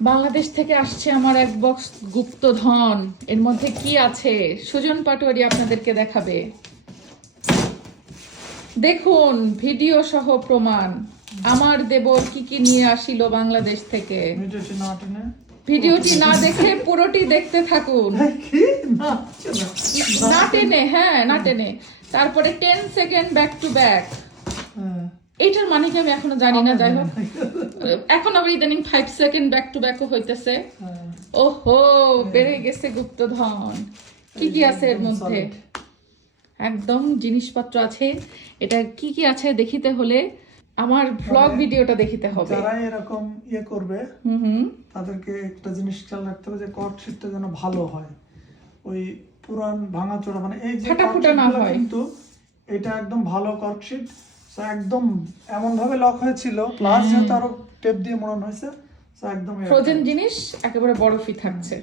বাংলাদেশ থেকে আসছে আমার এক বক্স গুপ্তধন। এর মধ্যে কি আছে সুজন পাটোয়ারি আপনাদেরকে দেখাবে। দেখুন ভিডিও সহ প্রমাণ আমার দেবর কি কি নিয়ে আসিল বাংলাদেশ থেকে। ভিডিওটি না দেখে পুরোটি দেখতে থাকুন। না টেনে, হ্যাঁ না টেনে। তারপরে 10 সেকেন্ড ব্যাক টু ব্যাক। এইটার মানে কি আমি এখনো জানি না, যাই হোক এখন আবার ইদানিং 5 সেকেন্ড ব্যাক টু ব্যাকও হইতেছে। ওহো, বেড়ে গেছে গুপ্তধন। কি কি আছে এর মধ্যে? একদম জিনিসপত্র আছে। এটা কি কি আছে দেখিতে হলে আমার ব্লগ ভিডিওটা দেখিতে হবে। যারা এরকম করবে তাদেরকে একটা জিনিস খেয়াল রাখতে হবে যে কর্কশিটটা যেন ভালো হয়, ওই পুরান ভাঙাচোরা মানে এই যে ফাটাফুটা না হয়। কিন্তু এটা একদম ভালো কর্কশিট, একদম এমন ভাবে লক হয়েছিল, প্লাস যেহেতু আরো টেপ দিয়ে মোড়ানো হয়েছে, একদম ফ্রোজেন জিনিস একেবারে বরফই থাকছে।